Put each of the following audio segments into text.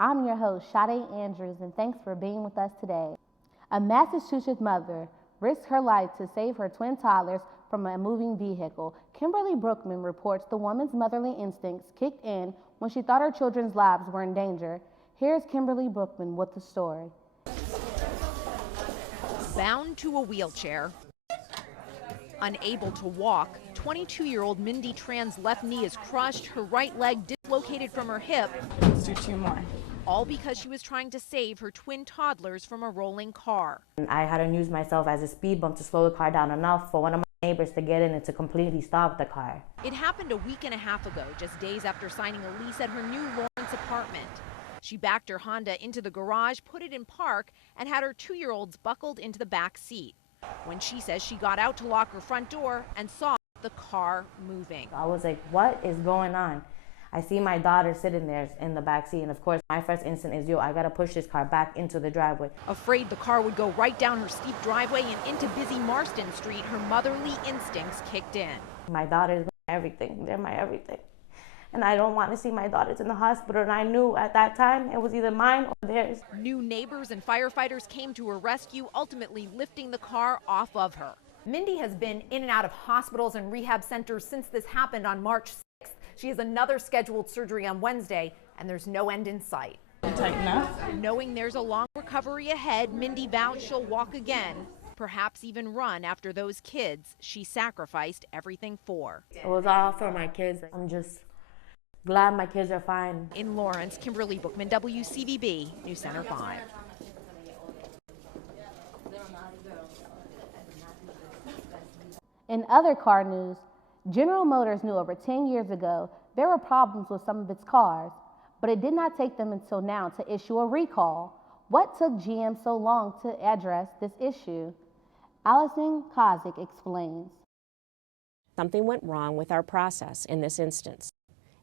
I'm your host, Sade Andrews, and thanks for being with us today. A Massachusetts mother risked her life to save her twin toddlers from a moving vehicle. Kimberly Brookman reports the woman's motherly instincts kicked in when she thought her children's lives were in danger. Here's Kimberly Brookman with the story. Bound to a wheelchair, unable to walk, 22-year-old Mindy Tran's left knee is crushed, her right leg dislocated from her hip. Let's do 2 more. All because she was trying to save her twin toddlers from a rolling car. I had to use myself as a speed bump to slow the car down enough for one of my neighbors to get in and to completely stop the car. It happened a week and a half ago, just days after signing a lease at her new Lawrence apartment. She backed her Honda into the garage, put it in park, and had her 2-year-olds buckled into the back seat. When she says she got out to lock her front door and saw the car moving. I was like, what is going on? I see my daughter sitting there in the back seat, and of course my first instinct is, I gotta push this car back into the driveway. Afraid the car would go right down her steep driveway and into busy Marston Street, her motherly instincts kicked in. My daughter's my everything. They're my everything. And I don't want to see my daughters in the hospital, and I knew at that time it was either mine or theirs. New neighbors and firefighters came to her rescue, ultimately lifting the car off of her. Mindy has been in and out of hospitals and rehab centers since this happened on March 6th. She has another scheduled surgery on Wednesday, and there's no end in sight. Tighten up. Knowing there's a long recovery ahead, Mindy vowed she'll walk again, perhaps even run after those kids she sacrificed everything for. It was all for my kids. I'm just glad my kids are fine. In Lawrence, Kimberly Brookman, WCVB, News Center 5. In other car news, General Motors knew over 10 years ago there were problems with some of its cars, but it did not take them until now to issue a recall. What took GM so long to address this issue? Allison Kozik explains. Something went wrong with our process in this instance,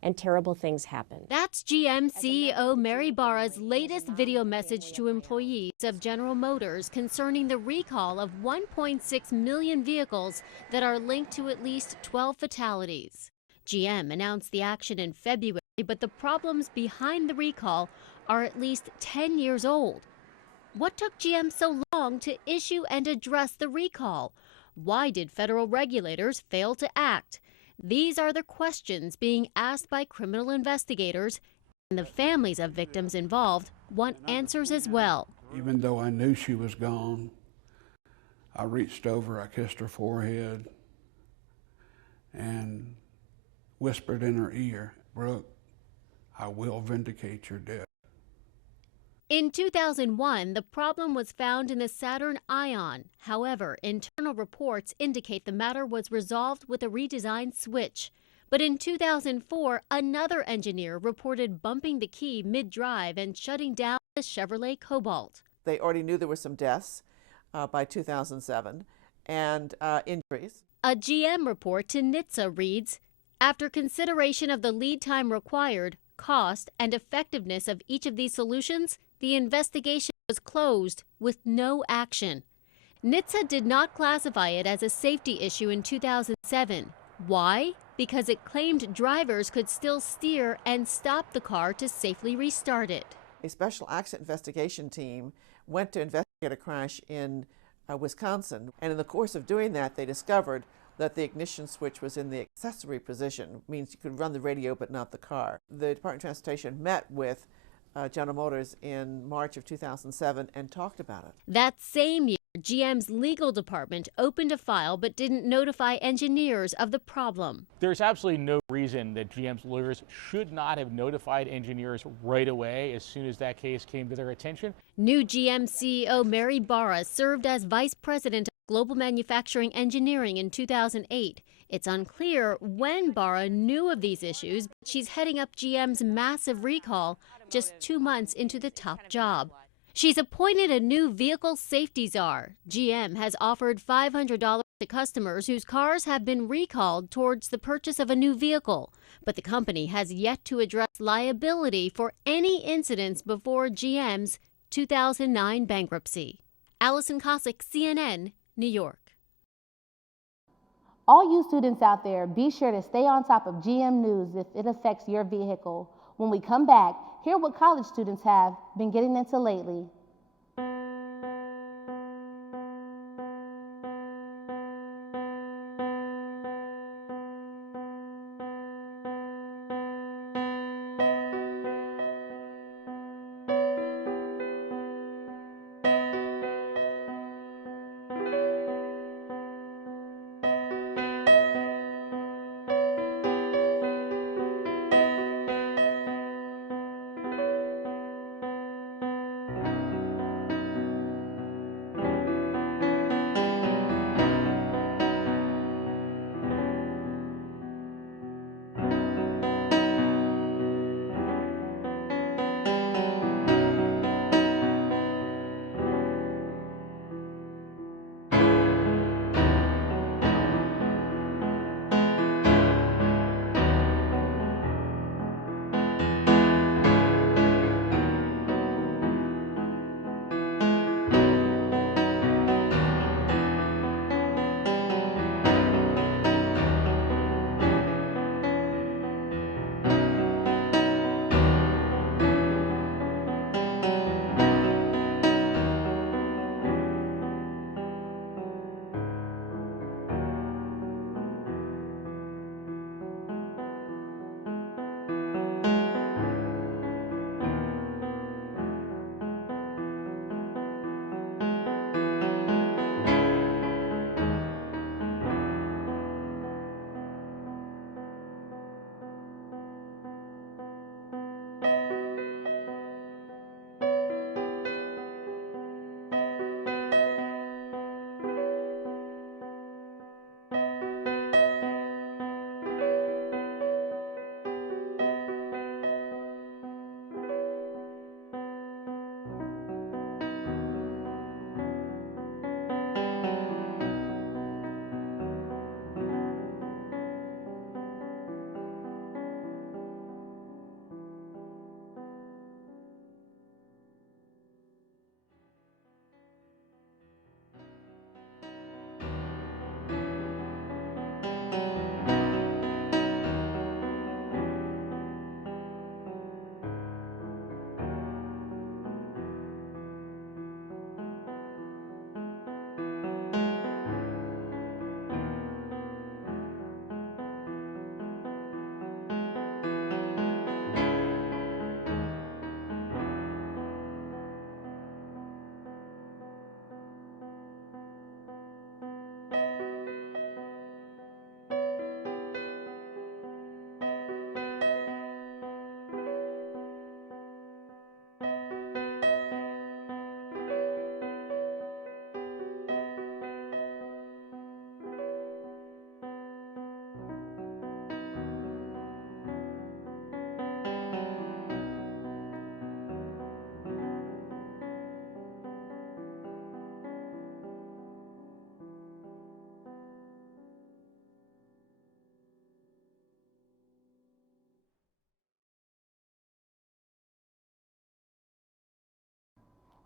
and terrible things happened. That's GM CEO Mary Barra's latest video message to employees of General Motors concerning the recall of 1.6 million vehicles that are linked to at least 12 fatalities. GM announced the action in February, but the problems behind the recall are at least 10 years old. What took GM so long to issue and address the recall? Why did federal regulators fail to act? These are the questions being asked by criminal investigators, and the families of victims involved want answers as well. Even though I knew she was gone, I reached over, I kissed her forehead, and whispered in her ear, "Brooke, I will vindicate your death." In 2001, the problem was found in the Saturn Ion. However, internal reports indicate the matter was resolved with a redesigned switch. But in 2004, another engineer reported bumping the key mid-drive and shutting down the Chevrolet Cobalt. They already knew there were some deaths by 2007 and injuries. A GM report to NHTSA reads, after consideration of the lead time required, cost, and effectiveness of each of these solutions, the investigation was closed with no action. NHTSA did not classify it as a safety issue in 2007. Why? Because it claimed drivers could still steer and stop the car to safely restart it. A special accident investigation team went to investigate a crash in Wisconsin, and in the course of doing that, they discovered that the ignition switch was in the accessory position, means you could run the radio but not the car. The Department of Transportation met with General Motors in March of 2007 and talked about it. That same year, GM's legal department opened a file but didn't notify engineers of the problem. There's absolutely no reason that GM's lawyers should not have notified engineers right away as soon as that case came to their attention. New GM CEO Mary Barra served as vice president of global manufacturing engineering in 2008. It's unclear when Barra knew of these issues, but she's heading up GM's massive recall just 2 months into the top job. She's appointed a new vehicle safety czar. GM has offered $500 to customers whose cars have been recalled towards the purchase of a new vehicle, but the company has yet to address liability for any incidents before GM's 2009 bankruptcy. Allison Kozik, CNN, New York. All you students out there, be sure to stay on top of GM news if it affects your vehicle. When we come back, Hear what college students have been getting into lately.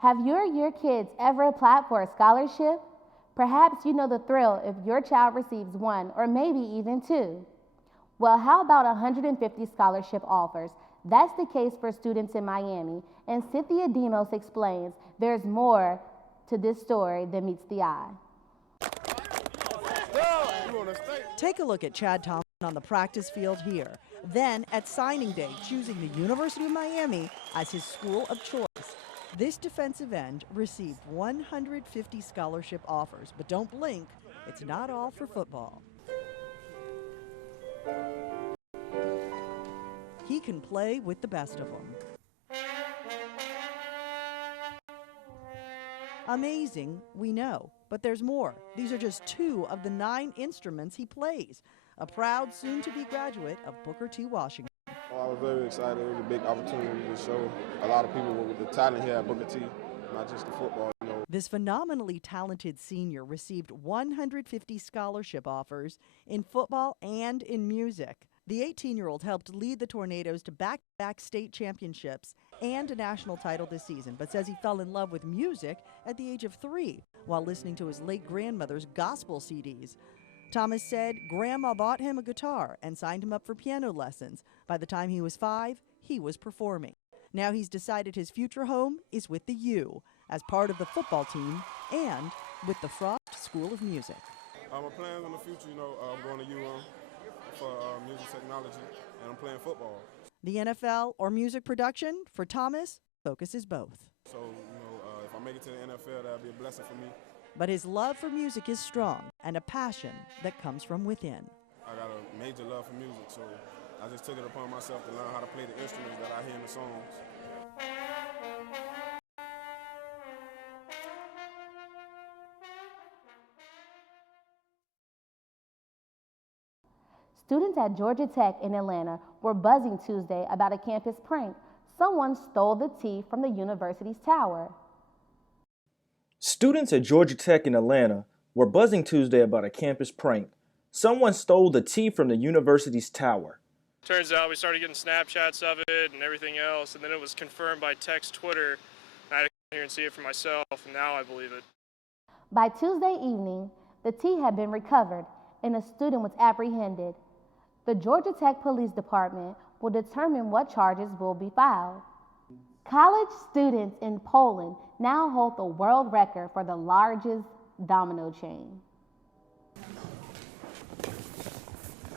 Have you or your kids ever applied for a scholarship? Perhaps you know the thrill if your child receives one or maybe even two. Well, how about 150 scholarship offers? That's the case for students in Miami, and Cynthia Demos explains there's more to this story than meets the eye. Take a look at Chad Thompson on the practice field here, then at signing day choosing the University of Miami as his school of choice. This defensive end received 150 scholarship offers, but don't blink, it's not all for football. He can play with the best of them. Amazing, we know, but there's more. These are just 2 of the 9 instruments he plays. A proud soon-to-be graduate of Booker T. Washington. I was very excited. It was a big opportunity to show a lot of people with the talent here at Booker T, not just the football. This phenomenally talented senior received 150 scholarship offers in football and in music. The 18-year-old helped lead the Tornadoes to back-to-back state championships and a national title this season, but says he fell in love with music at the age of 3 while listening to his late grandmother's gospel CDs. Thomas said Grandma bought him a guitar and signed him up for piano lessons. By the time he was 5, he was performing. Now he's decided his future home is with the U, as part of the football team and with the Frost School of Music. My plans in the future, I'm going to UM for music technology, and I'm playing football. The NFL or music production, for Thomas, focuses both. So, if I make it to the NFL, that'll be a blessing for me. But his love for music is strong and a passion that comes from within. I got a major love for music, so I just took it upon myself to learn how to play the instruments that I hear in the songs. Students at Georgia Tech in Atlanta were buzzing Tuesday about a campus prank. Someone stole the tea from the university's tower. Students at Georgia Tech in Atlanta were buzzing Tuesday about a campus prank. Someone stole the tea from the university's tower. Turns out we started getting Snapchats of it and everything else, and then it was confirmed by Tech's Twitter. I had to come here and see it for myself, and now I believe it. By Tuesday evening, the tea had been recovered and a student was apprehended. The Georgia Tech Police Department will determine what charges will be filed. College students in Poland now hold the world record for the largest domino chain.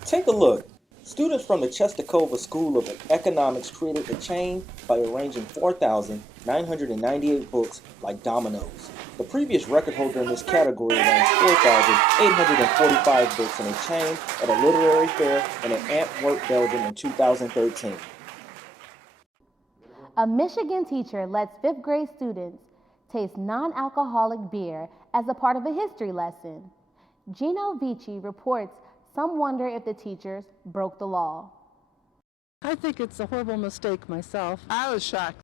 Take a look. Students from the Czestochowa School of Economics created the chain by arranging 4,998 books like dominoes. The previous record holder in this category arranged 4,845 books in a chain at a literary fair in Antwerp, Belgium in 2013. A Michigan teacher lets fifth grade students taste non-alcoholic beer as a part of a history lesson. Gino Vici reports some wonder if the teachers broke the law. I think it's a horrible mistake myself. I was shocked.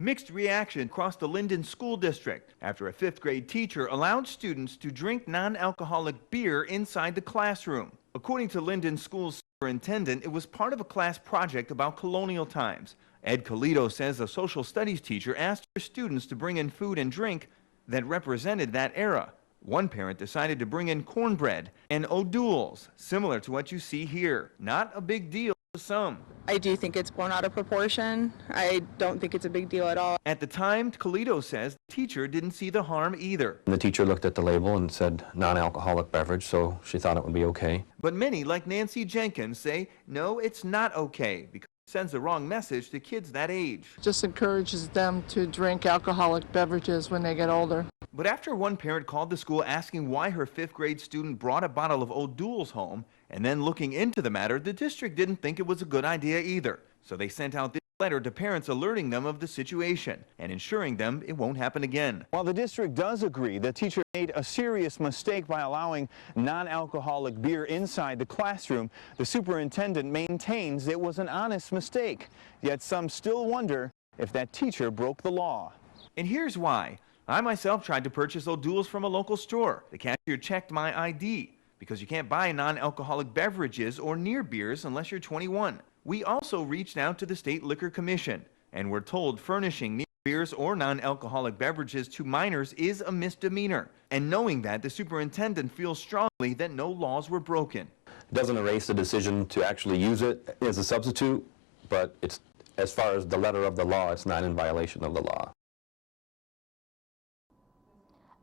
Mixed reaction across the Linden School District after a fifth grade teacher allowed students to drink non-alcoholic beer inside the classroom. According to Linden School's superintendent, it was part of a class project about colonial times. Ed Colito says a social studies teacher asked her students to bring in food and drink that represented that era. One parent decided to bring in cornbread and O'Doul's, similar to what you see here. Not a big deal to some. I do think it's blown out of proportion. I don't think it's a big deal at all. At the time, Colito says the teacher didn't see the harm either. The teacher looked at the label and said non-alcoholic beverage, so she thought it would be okay. But many, like Nancy Jenkins, say, no, it's not okay, because it sends the wrong message to kids that age. Just encourages them to drink alcoholic beverages when they get older. But after one parent called the school asking why her fifth grade student brought a bottle of O'Doul's home, and then looking into the matter, the district didn't think it was a good idea either. So they sent out this letter to parents alerting them of the situation and ensuring them it won't happen again. While the district does agree the teacher made a serious mistake by allowing non-alcoholic beer inside the classroom, the superintendent maintains it was an honest mistake. Yet some still wonder if that teacher broke the law. And here's why. I myself tried to purchase O'Doul's from a local store. The cashier checked my ID because you can't buy non-alcoholic beverages or near beers unless you're 21. We also reached out to the State Liquor Commission and were told furnishing near beers or non-alcoholic beverages to minors is a misdemeanor. And knowing that, the superintendent feels strongly that no laws were broken. It doesn't erase the decision to actually use it as a substitute, but it's, as far as the letter of the law, it's not in violation of the law.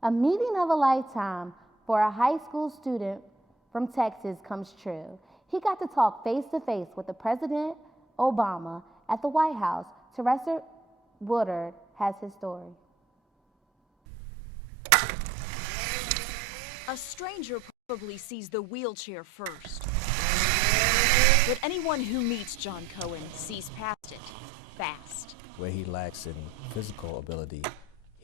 A meeting of a lifetime for a high school student from Texas comes true. He got to talk face-to-face with the President Obama at the White House. Teresa Woodard has his story. A stranger probably sees the wheelchair first. But anyone who meets John Cohen sees past it fast. Where he lacks in physical ability,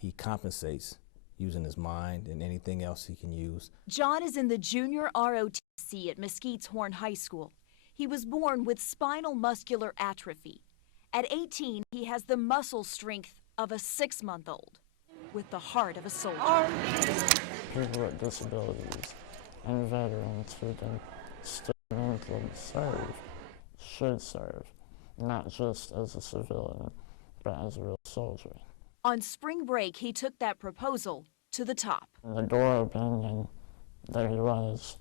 he compensates using his mind and anything else he can use. John is in the junior ROTC at Mesquite's Horn High School. He was born with spinal muscular atrophy. At 18, he has the muscle strength of a 6-month-old with the heart of a soldier. People with disabilities and veterans who can still serve should serve, not just as a civilian, but as a real soldier. On spring break, he took that proposal to the top. And the door opened, and there he was.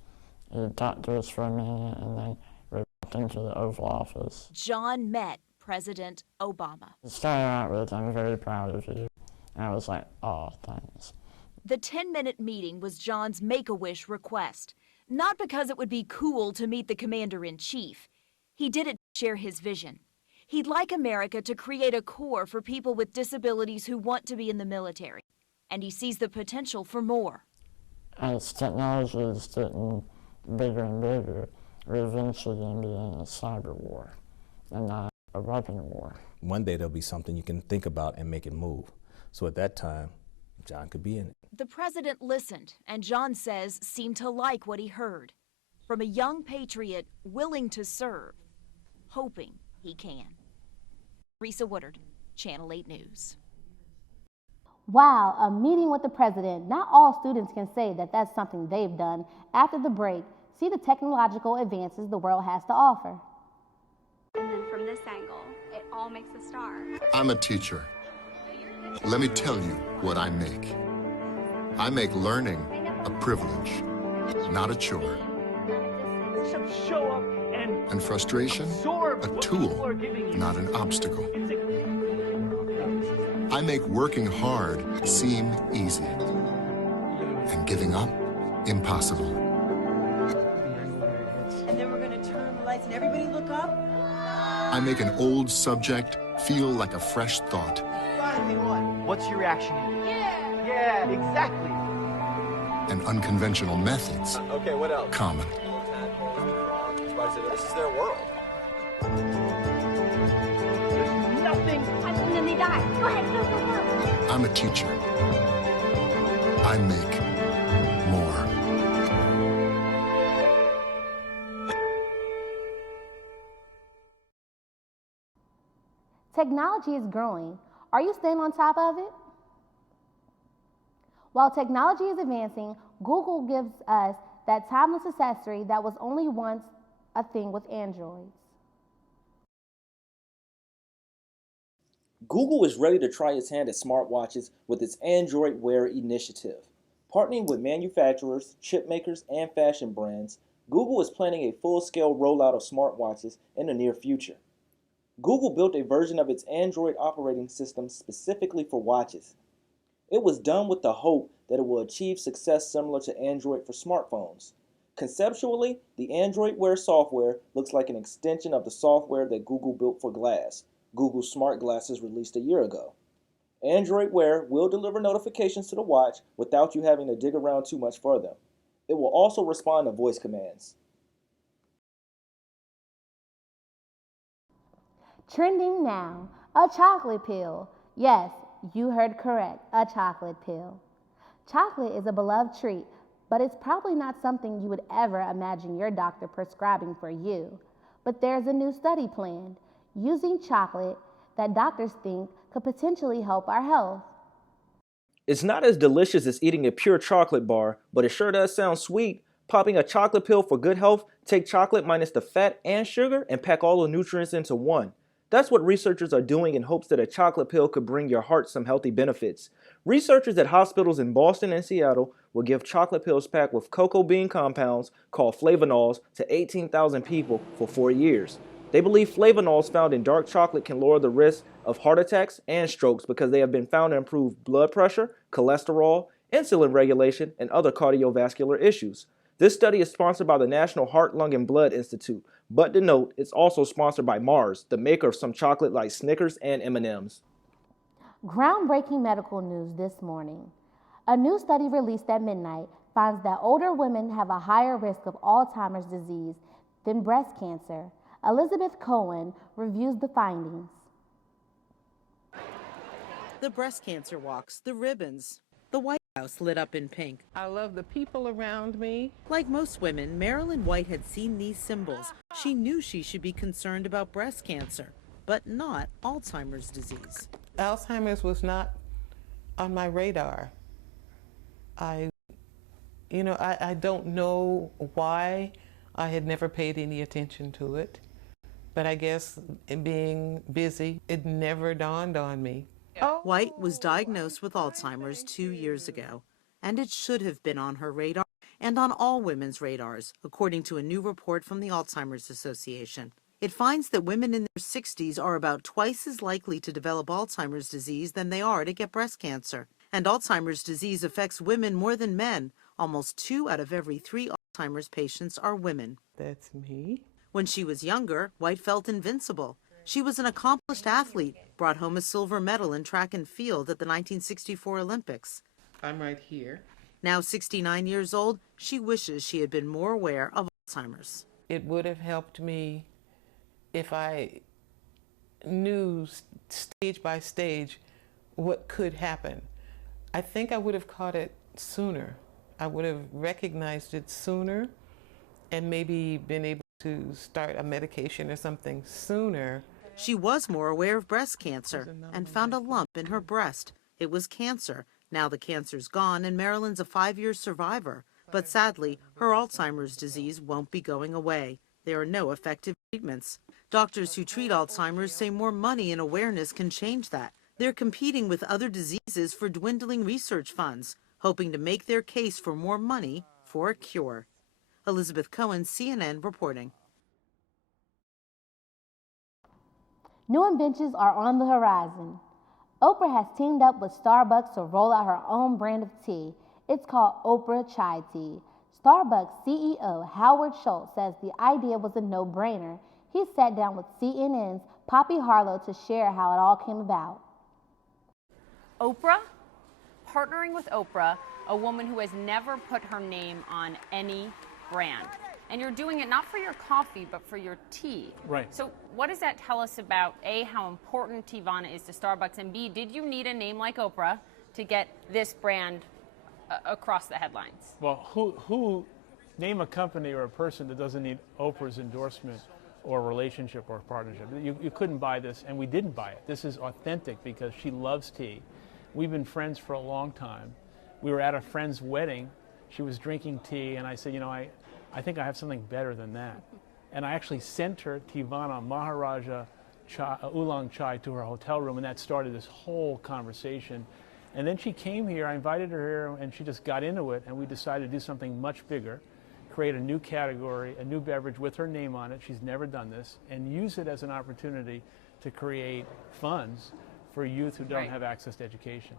He talked to us for a minute, and then we walked into the Oval Office. John met President Obama. Starting out with, I'm very proud of you. And I was like, oh, thanks. The 10-minute meeting was John's Make-A-Wish request, not because it would be cool to meet the commander-in-chief. He did it to share his vision. He'd like America to create a corps for people with disabilities who want to be in the military, and he sees the potential for more. As technology is getting bigger and bigger, we're eventually going to be in a cyber war and not a weapon war. One day there'll be something you can think about and make it move. So at that time, John could be in it. The president listened, and John says seemed to like what he heard. From a young patriot willing to serve, hoping he can. Risa Woodard, Channel 8 News. Wow, a meeting with the president. Not all students can say that that's something they've done. After the break, see the technological advances the world has to offer. And then from this angle, it all makes a star. I'm a teacher. Let me tell you what I make. I make learning a privilege, not a chore. Show up And frustration, a tool, not an obstacle. I make working hard seem easy, and giving up impossible. And then we're going to turn the lights and everybody look up. I make an old subject feel like a fresh thought. Finally won. What's your reaction? Yeah! Yeah, exactly. And unconventional methods Okay, what else? common. This is their world. There's nothing. And then they die. Go ahead, go. I'm a teacher. I make more. Technology is growing. Are you staying on top of it? While technology is advancing, Google gives us that timeless accessory that was only once a thing with Androids. Google is ready to try its hand at smartwatches with its Android Wear initiative. Partnering with manufacturers, chip makers, and fashion brands, Google is planning a full-scale rollout of smartwatches in the near future. Google built a version of its Android operating system specifically for watches. It was done with the hope that it will achieve success similar to Android for smartphones. Conceptually, the Android Wear software looks like an extension of the software that Google built for Glass, Google's smart glasses released a year ago. Android Wear will deliver notifications to the watch without you having to dig around too much for them. It will also respond to voice commands. Trending now, a chocolate pill. Yes, you heard correct, a chocolate pill. Chocolate is a beloved treat, but it's probably not something you would ever imagine your doctor prescribing for you. But there's a new study planned, using chocolate that doctors think could potentially help our health. It's not as delicious as eating a pure chocolate bar, but it sure does sound sweet. Popping a chocolate pill for good health, take chocolate minus the fat and sugar and pack all the nutrients into one. That's what researchers are doing in hopes that a chocolate pill could bring your heart some healthy benefits. Researchers at hospitals in Boston and Seattle will give chocolate pills packed with cocoa bean compounds called flavanols to 18,000 people for 4 years. They believe flavanols found in dark chocolate can lower the risk of heart attacks and strokes because they have been found to improve blood pressure, cholesterol, insulin regulation, and other cardiovascular issues. This study is sponsored by the National Heart, Lung, and Blood Institute, but to note, it's also sponsored by Mars, the maker of some chocolate like Snickers and M&Ms. Groundbreaking medical news this morning. A new study released at midnight finds that older women have a higher risk of Alzheimer's disease than breast cancer. Elizabeth Cohen reviews the findings. The breast cancer walks, the ribbons, the White House lit up in pink. I love the people around me. Like most women, Marilyn White had seen these symbols. She knew she should be concerned about breast cancer, but not Alzheimer's disease. Alzheimer's was not on my radar. I don't know why I had never paid any attention to it, but I guess in being busy, it never dawned on me. White was diagnosed with Alzheimer's 2 years ago, and it should have been on her radar and on all women's radars, according to a new report from the Alzheimer's Association. It finds that women in their 60s are about twice as likely to develop Alzheimer's disease than they are to get breast cancer. And Alzheimer's disease affects women more than men. Almost 2 out of every 3 Alzheimer's patients are women. That's me. When she was younger, White felt invincible. She was an accomplished athlete, brought home a silver medal in track and field at the 1964 Olympics. I'm right here. Now 69 years old, she wishes she had been more aware of Alzheimer's. It would have helped me if I knew stage by stage what could happen. I think I would have caught it sooner. I would have recognized it sooner and maybe been able to start a medication or something sooner. She was more aware of breast cancer and found a lump in her breast. It was cancer. Now the cancer's gone and Marilyn's a 5-year survivor. But sadly, her Alzheimer's disease won't be going away. There are no effective treatments. Doctors who treat Alzheimer's say more money and awareness can change that. They're competing with other diseases for dwindling research funds, hoping to make their case for more money for a cure. Elizabeth Cohen, CNN, reporting. New inventions are on the horizon. Oprah has teamed up with Starbucks to roll out her own brand of tea. It's called Oprah Chai Tea. Starbucks CEO Howard Schultz says the idea was a no-brainer. He sat down with CNN's Poppy Harlow to share how it all came about. Oprah, partnering with Oprah, a woman who has never put her name on any brand. And you're doing it not for your coffee, but for your tea. Right. So what does that tell us about, A, how important Teavana is to Starbucks, and B, did you need a name like Oprah to get this brand across the headlines? Well, who name a company or a person that doesn't need Oprah's endorsement or relationship or partnership? You couldn't buy this, and we didn't buy it. This is authentic because she loves tea. We've been friends for a long time. We were at a friend's wedding. She was drinking tea, and I said, you know, I think I have something better than that. And I actually sent her Teavana Maharaja chai, oolong chai to her hotel room, and that started this whole conversation. And then she came here, I invited her here, and she just got into it, and we decided to do something much bigger, create a new category, a new beverage with her name on it. She's never done this, and use it as an opportunity to create funds for youth who don't have access to education.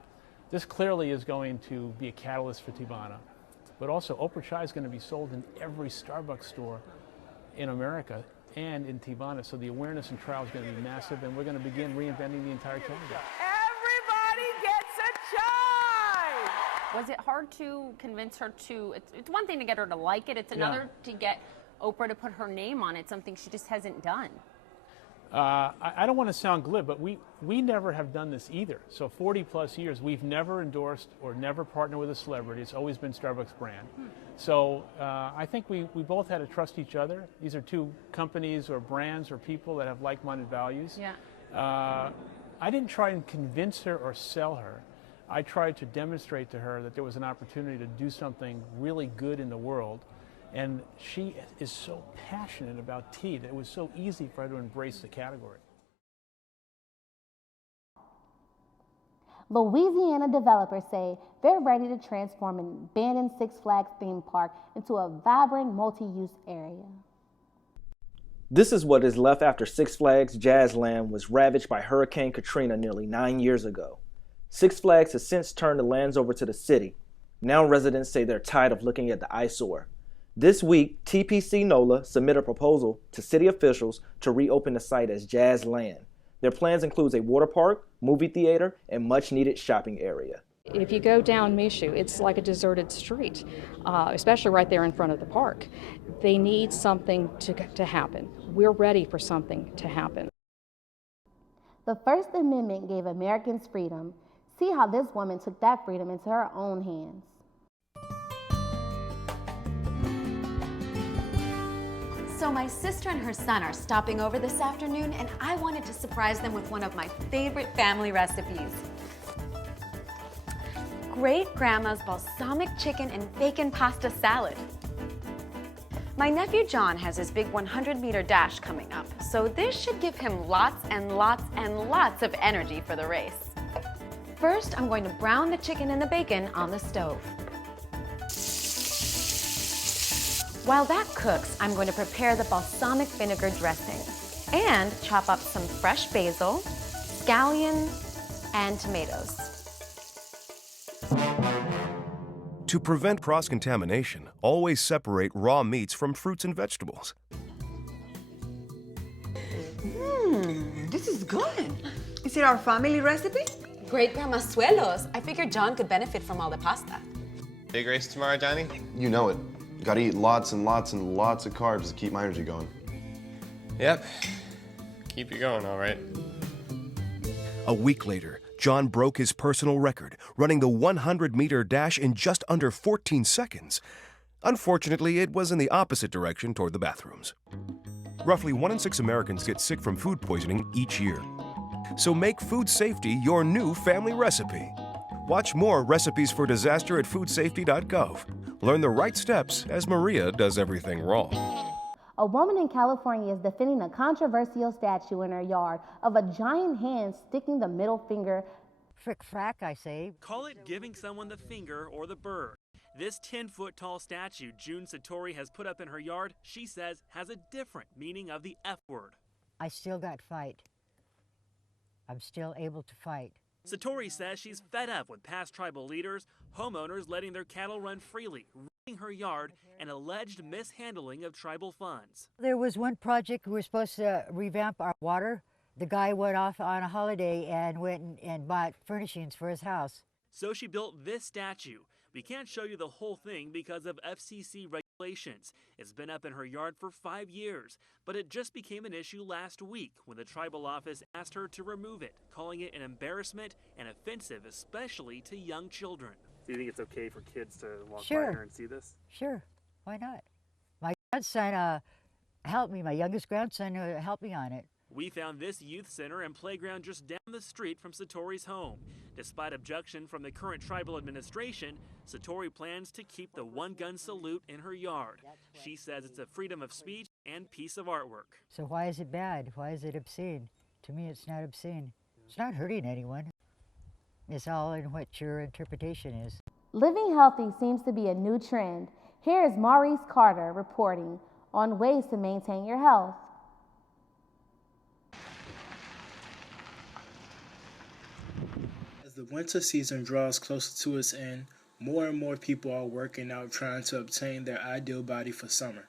This clearly is going to be a catalyst for Teavana. But also, Oprah Chai is going to be sold in every Starbucks store in America and in Teavana. So the awareness and trial is going to be massive, and we're going to begin reinventing the entire category. Everybody gets a chai! Was it hard to convince her to, it's one thing to get her to like it, it's another to get Oprah to put her name on it, something she just hasn't done? I don't want to sound glib, but we never have done this either. So 40 plus years, we've never endorsed or never partnered with a celebrity. It's always been Starbucks brand. So I think we both had to trust each other. These are two companies or brands or people that have like-minded values. Yeah. I didn't try and convince her or sell her. I tried to demonstrate to her that there was an opportunity to do something really good in the world. And she is so passionate about tea that it was so easy for her to embrace the category. Louisiana developers say they're ready to transform an abandoned Six Flags theme park into a vibrant multi-use area. This is what is left after Six Flags Jazzland was ravaged by Hurricane Katrina nearly 9 years ago. Six Flags has since turned the lands over to the city. Now residents say they're tired of looking at the eyesore. This week, TPC NOLA submitted a proposal to city officials to reopen the site as Jazzland. Their plans include a water park, movie theater, and much-needed shopping area. If you go down Mishu, it's like a deserted street, especially right there in front of the park. They need something to happen. We're ready for something to happen. The First Amendment gave Americans freedom. See how this woman took that freedom into her own hands. So my sister and her son are stopping over this afternoon, and I wanted to surprise them with one of my favorite family recipes. Great Grandma's balsamic chicken and bacon pasta salad. My nephew John has his big 100-meter dash coming up, so this should give him lots and lots and lots of energy for the race. First, I'm going to brown the chicken and the bacon on the stove. While that cooks, I'm going to prepare the balsamic vinegar dressing. And chop up some fresh basil, scallion, and tomatoes. To prevent cross-contamination, always separate raw meats from fruits and vegetables. This is good. Is it our family recipe? Great grandma Suelos. I figured John could benefit from all the pasta. Big race tomorrow, Johnny? You know it. Gotta eat lots and lots and lots of carbs to keep my energy going. Yep. Keep you going, all right. A week later, John broke his personal record, running the 100-meter dash in just under 14 seconds. Unfortunately, it was in the opposite direction toward the bathrooms. Roughly 1 in 6 Americans get sick from food poisoning each year. So make food safety your new family recipe. Watch more recipes for disaster at foodsafety.gov. Learn the right steps as Maria does everything wrong. A woman in California is defending a controversial statue in her yard of a giant hand sticking the middle finger. Frick frack, I say. Call it giving someone the finger or the bird. This 10-foot-tall statue June Satori has put up in her yard, she says, has a different meaning of the F word. I still got fight. I'm still able to fight. Satori says she's fed up with past tribal leaders, homeowners letting their cattle run freely, ruining her yard, and alleged mishandling of tribal funds. There was one project we were supposed to revamp our water. The guy went off on a holiday and went and bought furnishings for his house. So she built this statue. We can't show you the whole thing because of FCC regulations. It's been up in her yard for 5 years, but it just became an issue last week when the tribal office asked her to remove it, calling it an embarrassment and offensive, especially to young children. Do you think it's okay for kids to walk by her and see this? Sure, why not? My grandson helped me, my youngest grandson helped me on it. We found this youth center and playground just down the street from Satori's home. Despite objection from the current tribal administration, Satori plans to keep the one-gun salute in her yard. She says it's a freedom of speech and piece of artwork. So why is it bad? Why is it obscene? To me, it's not obscene. It's not hurting anyone. It's all in what your interpretation is. Living healthy seems to be a new trend. Here is Maurice Carter reporting on ways to maintain your health. As the winter season draws closer to its end, more and more people are working out trying to obtain their ideal body for summer.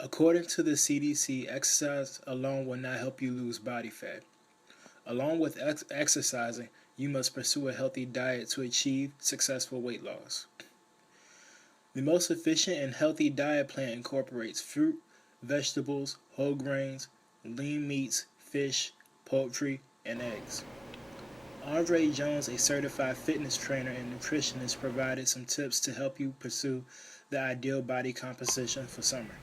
According to the CDC, exercise alone will not help you lose body fat. Along with exercising, you must pursue a healthy diet to achieve successful weight loss. The most efficient and healthy diet plan incorporates fruit, vegetables, whole grains, lean meats, fish, poultry, and eggs. Andre Jones, a certified fitness trainer and nutritionist, provided some tips to help you pursue the ideal body composition for summer.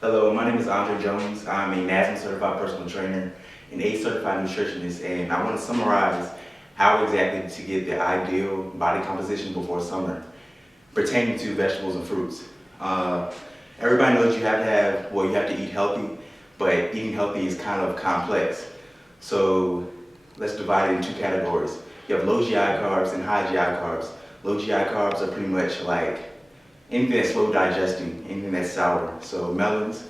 Hello, my name is Andre Jones. I'm a NASM certified personal trainer and a certified nutritionist, and I want to summarize how exactly to get the ideal body composition before summer pertaining to vegetables and fruits. Everybody knows you have to eat healthy, but eating healthy is kind of complex. So let's divide it into 2 categories. You have low GI carbs and high GI carbs. Low GI carbs are pretty much like anything that's slow digesting, anything that's sour. So melons.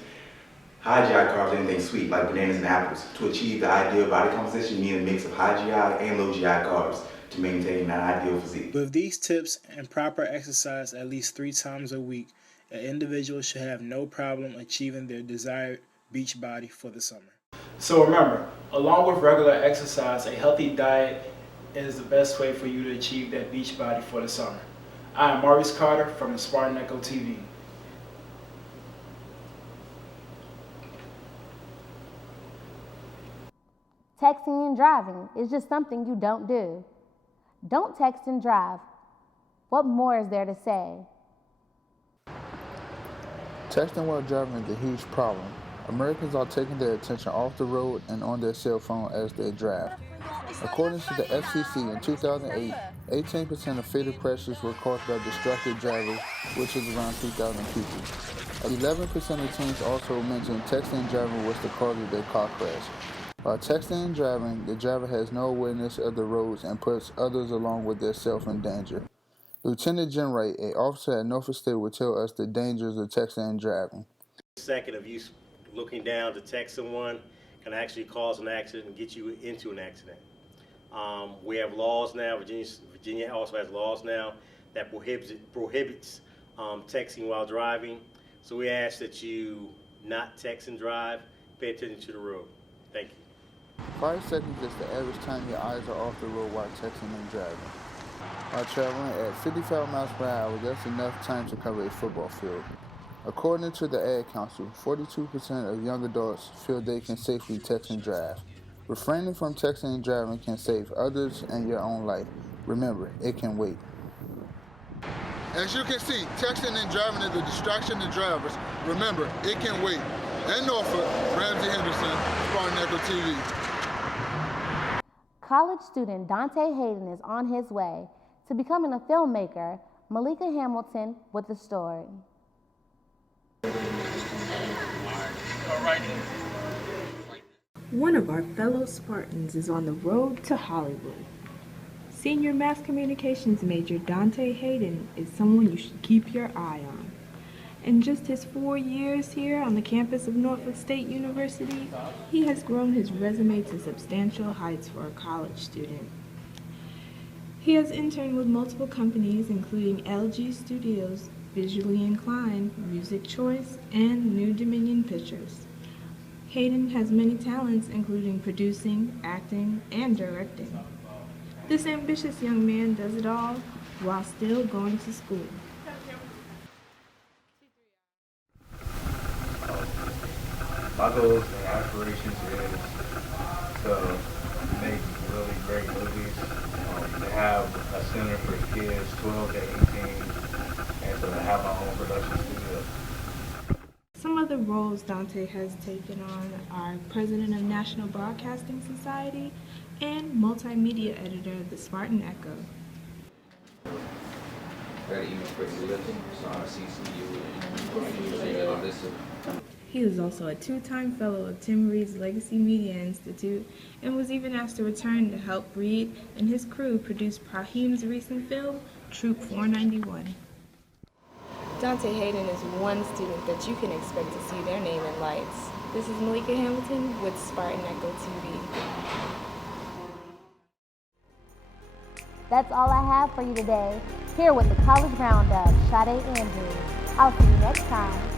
High GI carbs, anything sweet like bananas and apples. To achieve the ideal body composition, you need a mix of high GI and low GI carbs to maintain that ideal physique. With these tips and proper exercise at least 3 times a week, an individual should have no problem achieving their desired beach body for the summer. So remember, along with regular exercise, a healthy diet is the best way for you to achieve that beach body for the summer. I am Maurice Carter from the Spartan Echo TV. Texting and driving is just something you don't do. Don't text and drive. What more is there to say? Texting while driving is a huge problem. Americans are taking their attention off the road and on their cell phone as they drive. According to the FCC, in 2008, 18% of fatal crashes were caused by distracted drivers, which is around 2,000 people. 11% of teens also mentioned texting and driving was the cause of their car crash. While texting and driving, the driver has no awareness of the roads and puts others along with themselves in danger. Lieutenant Jim Wright, an officer at Norfolk State, will tell us the dangers of texting and driving. Second of you looking down to text someone can actually cause an accident and get you into an accident. We have laws now. Virginia also has laws now that prohibits texting while driving. So we ask that you not text and drive. Pay attention to the road. Thank you. 5 seconds is the average time your eyes are off the road while texting and driving. While traveling at 55 miles per hour, that's enough time to cover a football field. According to the Ad Council, 42% of young adults feel they can safely text and drive. Refraining from texting and driving can save others and your own life. Remember, it can wait. As you can see, texting and driving is a distraction to drivers. Remember, it can wait. In Norfolk, Ramsey Henderson, Spartan Echo TV. College student Dante Hayden is on his way to becoming a filmmaker. Malika Hamilton with the story. One of our fellow Spartans is on the road to Hollywood. Senior mass communications major Dante Hayden is someone you should keep your eye on. In just his 4 years here on the campus of Norfolk State University, he has grown his resume to substantial heights for a college student. He has interned with multiple companies including LG Studios, Visually Inclined, Music Choice, and New Dominion Pictures. Hayden has many talents including producing, acting, and directing. This ambitious young man does it all while still going to school. My goals and aspirations is to make really great movies, to have a center for kids 12 to 18, and to have my own production studio. Some of the roles Dante has taken on are President of National Broadcasting Society and Multimedia Editor of the Spartan Echo. He is also a 2-time fellow of Tim Reed's Legacy Media Institute and was even asked to return to help Reed and his crew produce Praheem's recent film, Troop 491. Dante Hayden is one student that you can expect to see their name in lights. This is Malika Hamilton with Spartan Echo TV. That's all I have for you today. Here with the College Roundup, Sade Andrews. I'll see you next time.